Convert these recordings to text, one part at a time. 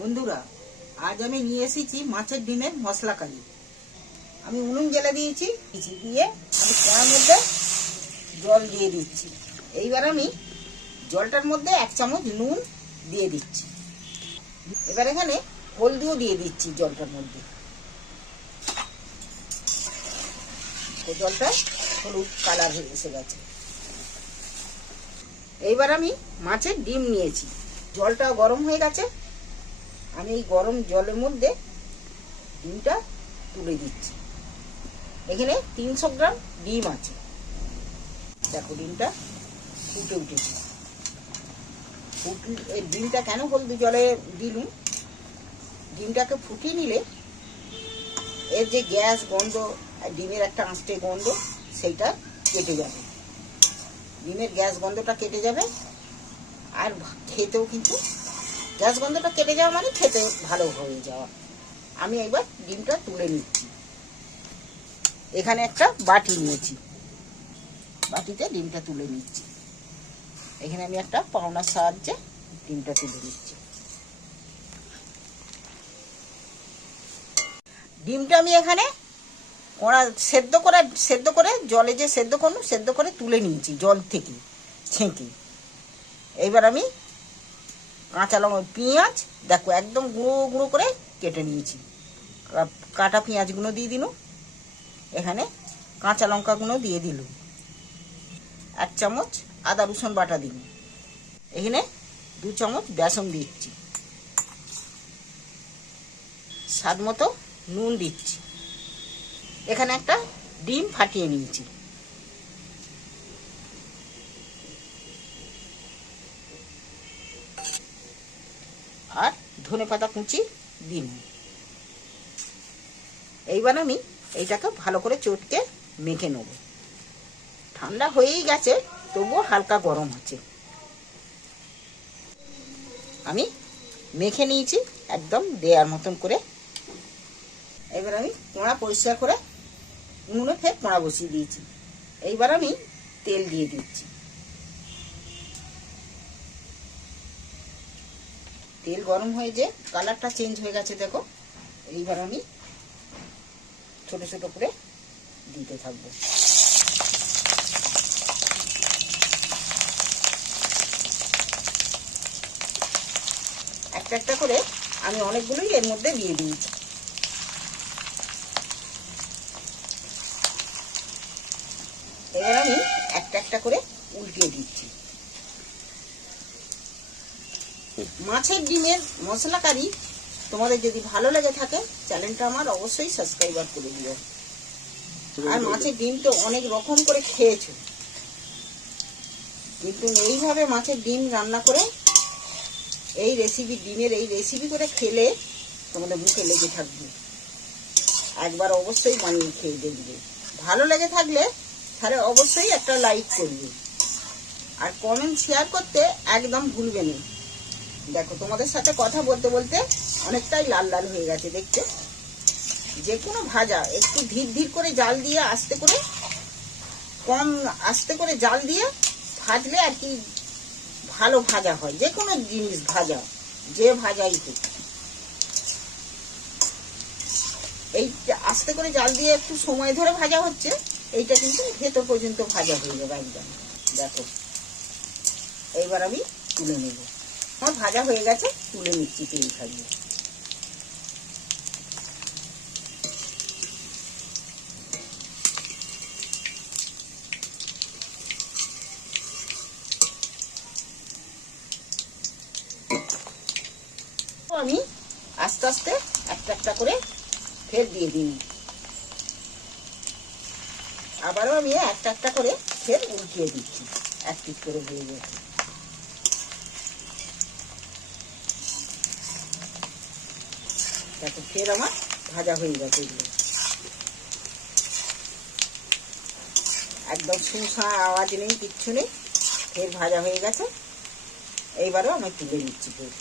বন্ধুরা, আজ আমি নিয়ে এসেছি মাছের ডিমের মশলা কারি আমি উনুন জ্বেলে দিয়েছি দিয়ে আমি কড়ার মধ্যে জল দিয়ে দিচ্ছি। এইবার আমি জলটার মধ্যে এক চামচ নুন দিয়ে দিচ্ছি। এবার এখানে হলদিও দিয়ে দিচ্ছি জলটার মধ্যে। জলটা হলুদ কালার হয়ে এসে গেছে। এইবার আমি মাছের ডিম নিয়েছি। জলটা গরম হয়ে গেছে। আমি এই গরম জলের মধ্যে ডিমটা তুলে দিচ্ছি। এখানে তিনশো গ্রাম ডিম আছে। দেখো ডিমটা ফুটে উঠেছে। ফুট এই ডিমটা কেন হলদি জলে দিলুম? ডিমটাকে ফুটিয়ে নিলে এর যে গ্যাস গন্ধ ডিমের একটা আঁচটে গন্ধ, সেইটা কেটে যাবে। ডিমের গ্যাস গন্ধটা কেটে যাবে। আর খেতেও কিন্তু গ্যাস গন্ধটা কেটে যাওয়া মানে খেতে ভালো হয়ে যাওয়া। আমি এবার ডিমটা তুলে নিচ্ছি। এখানে একটা বাটি নিয়েছি। বাটিতে ডিমটা তুলে নিচ্ছি। এখানে আমি একটা পাওনার সাহায্যে ডিমটা তুলে নিচ্ছি। ডিমটা আমি এখানে কড়া সেদ্ধ করে সেদ্ধ করে জলে যে সেদ্ধ করুন সেদ্ধ করে তুলে নিয়েছি, জল থেকে, ছেঁকে। এইবার আমি কাঁচা লঙ্কা, পেঁয়াজ, দেখো একদম গুঁড়ো গুঁড়ো করে কেটে নিয়েছি। কাটা পেঁয়াজগুলো দিয়ে দিল এখানে কাঁচা লঙ্কাগুলো দিয়ে দিল। এক চামচ আদা, রসুন বাটা দিল এখানে দু চামচ বেসন দিচ্ছি। স্বাদ মতো নুন দিচ্ছি। এখানে একটা ডিম ফাটিয়ে নিয়েছি। আর ধনে পাতা কুচি দিন। এইবার আমি এইটাকে ভালো করে চটকে মেখে নেব। ঠান্ডা হয়েই গেছে, তবুও হালকা গরম আছে। আমি মেখে নিয়েছি, একদম দেয়ার মতন করে। এবার আমি কোঁড়া পরিষ্কার করে উনুনে ফের কোঁড়া বসিয়ে দিয়েছি। এইবার আমি তেল দিয়ে দিচ্ছি। তেল গরম হয়ে যে কালারটা চেঞ্জ হয়ে গেছে, দেখো। এইবার আমি ছোট ছোট করে দিতে থাকব। একটা একটা করে আমি অনেকগুলোই এর মধ্যে দিয়ে দিয়েছি। এবার আমি একটা একটা করে উল্টিয়ে দিচ্ছি। মাছের ডিমের মশলা কারি তোমাদের যদি ভালো লেগে থাকে চ্যানেলটা আমার অবশ্যই সাবস্ক্রাইবার করে দিও। আর মাছের ডিম তো অনেক রকম করে খেয়েছো। কিন্তু এইভাবে মাছের ডিম রান্না করে এই রেসিপি ডিমের এই রেসিপি করে খেলে তোমাদের মুখে লেগে থাকবে। একবার অবশ্যই বানিয়ে খেয়ে দেখবে। ভালো লেগে থাকলে তাহলে অবশ্যই একটা লাইক করবে। আর কমেন্ট শেয়ার করতে একদম ভুলবে না। দেখো, তোমাদের সাথে কথা বলতে বলতে অনেকটাই লাল লাল হয়ে গেছে দেখতে যে কোনো ভাজা, একটু ধীর ধীর করে জাল দিয়ে আস্তে করে, কম আস্তে করে জাল দিয়ে ভাজলে আর কি ভালো ভাজা হয় যে কোনো জিনিস ভাজা, যে ভাজাই হোক। এই আস্তে করে জাল দিয়ে একটু সময় ধরে ভাজা হচ্ছে, এইটা কিন্তু ভেতর পর্যন্ত ভাজা হয়ে যাবে একদম। দেখো, এইবার আমি তুলে নেব। আমার ভাজা হয়ে গেছে, তুলে নিচ্ছি তেল তো আমি আস্তে আস্তে একটা একটা করে ফের দিয়ে দিই। আবারও আমি একটা একটা করে ফের উল্টিয়ে দিচ্ছি। এক করে হয়ে গেছে। দেখো ফের আমার ভাজা হয়ে গেছে এগুলো। একদম সুসা আওয়াজ নেই, কিচ্ছু নেই, ফের ভাজা হয়ে গেছে। এইবারও আমি তুলে নিচ্ছি ফের।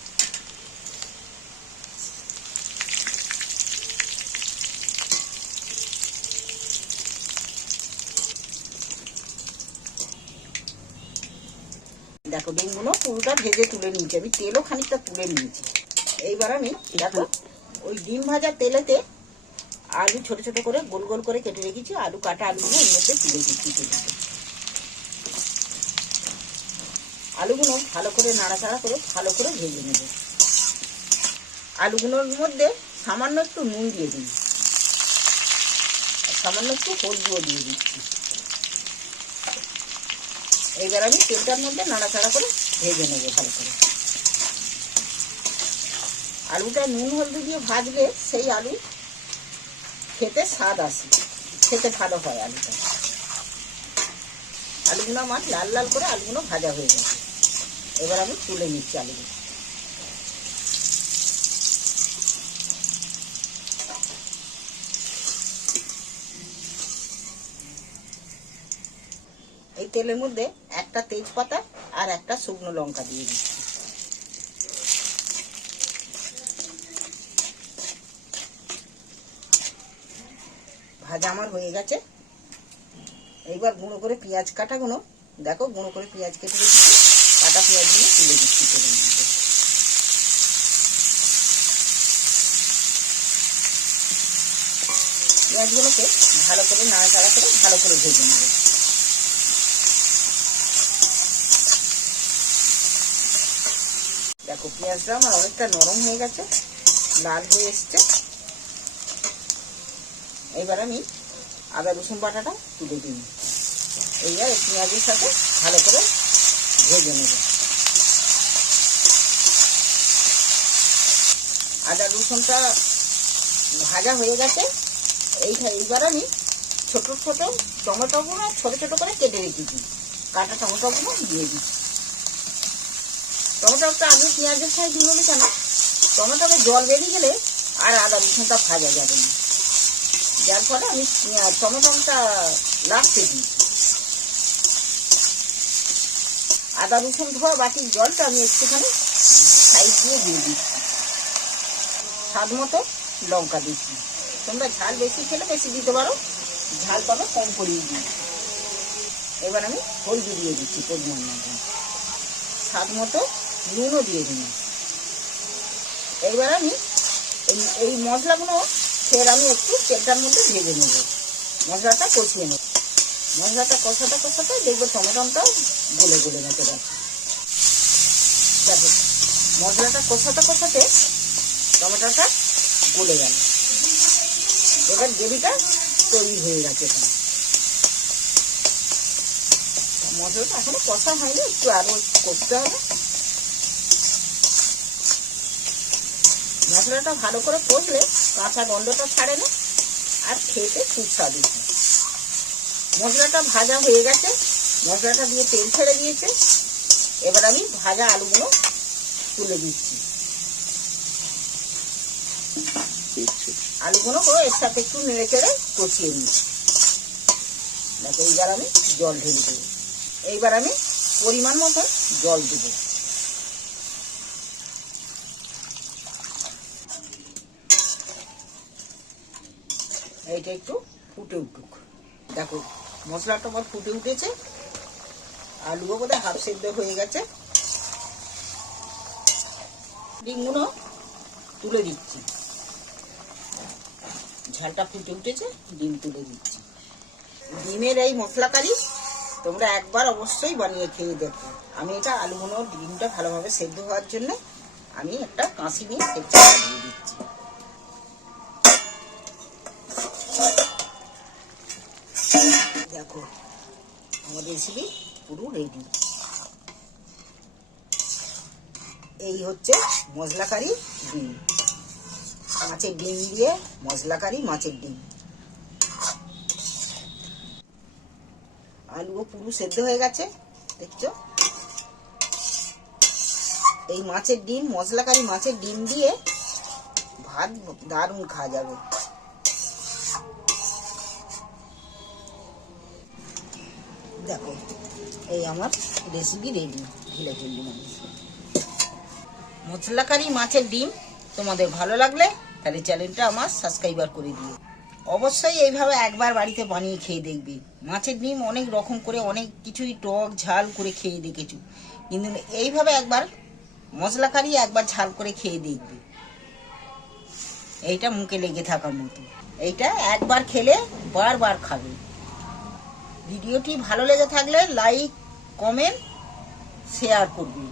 দেখো ডিমগুলো পুরোটা ভেজে তুলে নিয়েছি, আমি তেলও খানিকটা তুলে নিয়েছি। এইবার আমি দেখো ওই ডিম ভাজা তেলেতে আলু ছোট ছোট করে গোল গোল করে কেটে রেখেছি, আলু কাটা আলুগুলো মধ্যে তুলে দিচ্ছি তেলেতে আলুগুলো ভালো করে নাড়াচাড়া করে ভালো করে ভেজে নেব। আলুগুলোর মধ্যে সামান্য একটু নুন দিয়ে দিই সামান্য একটু হলদিও দিয়ে দিচ্ছি। এইবার আমি তেলটার মধ্যে নাড়াচাড়া করে ভেজে নেব ভালো করে। আলুটা নুন হলদি দিয়ে ভাজলে সেই আলু খেতে স্বাদ আসে। খেতে ভালো হয় আলুটা। আলুগুলো আমার লাল লাল করে আলুগুলো ভাজা হয়ে গেছে। এবার আমি তুলে নিচ্ছি আলুগুলো। এই তেলের মধ্যে একটা তেজপাতা আর একটা শুকনো লঙ্কা দিয়ে দিচ্ছি। ভাজা আমার হয়ে গেছে। এইবার গুঁড়ো করে পেঁয়াজ কাটাগুলো, দেখো গুঁড়ো করে পেঁয়াজ কেটে রেখেছি, কাটা পেঁয়াজগুলো তুলে দিচ্ছি মধ্যে। পেঁয়াজগুলোকে ভালো করে নাড়াচাড়া করে ভালো করে ভেজে নেব। দেখো পেঁয়াজটা আমার অনেকটা নরম হয়ে গেছে, লাল হয়ে এসছে। এবার আমি আদা রসুন বাটাটা তুলে দিই। এইবার এই পেঁয়াজের সাথে ভালো করে ভেজে নেব। আদা রসুনটা ভাজা হয়ে গেছে। এই এইবার আমি ছোট ছোট টমেটোগুলো ছোট ছোট করে কেটে রেখেছি। কাটা টমেটোগুলো দিয়ে দিচ্ছি টমেটোটা আলু পেঁয়াজের সাথে দিল কেন? টমেটোকে জল বেরিয়ে গেলে আর আদা রসুনটা ভাজা যাবে না। যার ফলে আমি টমেটোটা লাস্টে দিয়েছি আদা, রসুন ধোয়া বাটির জলটা আমি একটুখানি সাইড দিয়ে দিয়ে দিচ্ছি। স্বাদ মতো লঙ্কা দিচ্ছি। তোমরা ঝাল বেশি খেলে বেশি দিতে পারো, ঝাল তবে কম করিয়ে দিই। এবার আমি হলদি দিয়ে দিচ্ছি পরিমাণ মতো। স্বাদ মতো নুনও দিয়ে দিই এইবার আমি এই মশলাগুলো ফের আমি একটু তেলটার মধ্যে ভেজে নেব। মশলাটা কষিয়ে নেব। মশলাটা কষাতে কষাতে দেখব টমেটোটাও গলে গলে মতো যাচ্ছে দেখো, মশলাটা কষাতে কষাতে টমেটোটা গলে গেল। এবার গ্রেভিটা তৈরি হয়ে গেছে এখানে। মশলাটা এখনও কষা হয়নি, একটু আরও করতে হবে। মশলাটা ভালো করে কষলে কাঁচা গন্ধটা ছাড়ে না। আর খেতে সুস্বাদু। হয় মশলাটা ভাজা হয়ে গেছে। মশলাটা দিয়ে তেল ছেড়ে দিয়েছে। এবার আমি ভাজা আলুগুলো তুলে দিচ্ছি। আলুগুলো এর সাথে একটু নেড়ে চেড়ে কষিয়ে নিচ্ছি। এইবার আমি জল ঢেলে দেবো। এইবার আমি পরিমাণ মতো জল দেবো। এইটা একটু ফুটে উঠুক। দেখো, মশলাটা আমার ফুটে উঠেছে। আলুও বোধহয় হাফ সেদ্ধ হয়ে গেছে। ডিমগুলো তুলে দিচ্ছি। ঝালটা ফুটে উঠেছে, ডিম তুলে দিচ্ছি। ডিমের এই মশলা কারি তোমরা একবার অবশ্যই বানিয়ে খেয়ে দেখো। আমি এটা আলুগুলো ডিমটা ভালোভাবে সেদ্ধ হওয়ার জন্য আমি একটা কাঁচি নিয়ে সেটা দিয়ে দিচ্ছি দেখো আমার রেসিপি পুরো রেডি এই হচ্ছে মশলা কারি ডিম। মাছের ডিম দিয়ে মশলা কারি মাছের ডিম। আলুও পুরো সেদ্ধ হয়ে গেছে, দেখছ? এই মাছের ডিম মশলা কারি মাছের ডিম দিয়ে ভাত দারুণ খাওয়া যাবে। দেখো, এই আমার রেসিপি রেডি ঢিলে ঢিলি মানুষ মশলাকারি মাছের ডিম তোমাদের ভালো লাগলে তাহলে চ্যানেলটা আমার সাবস্ক্রাইবার করে দিও। অবশ্যই এইভাবে একবার বাড়িতে বানিয়ে খেয়ে দেখবে। মাছের ডিম অনেক রকম করে, অনেক কিছুই টক, ঝাল করে খেয়ে দেখেছ। কিন্তু এইভাবে একবার মশলা কারি একবার ঝাল করে খেয়ে দেখবে। এইটা মুখে লেগে থাকার মতো। এইটা একবার খেলে বারবার খাবে। ভিডিওটি ভালো লেগে থাকলে লাইক কমেন্ট শেয়ার করবে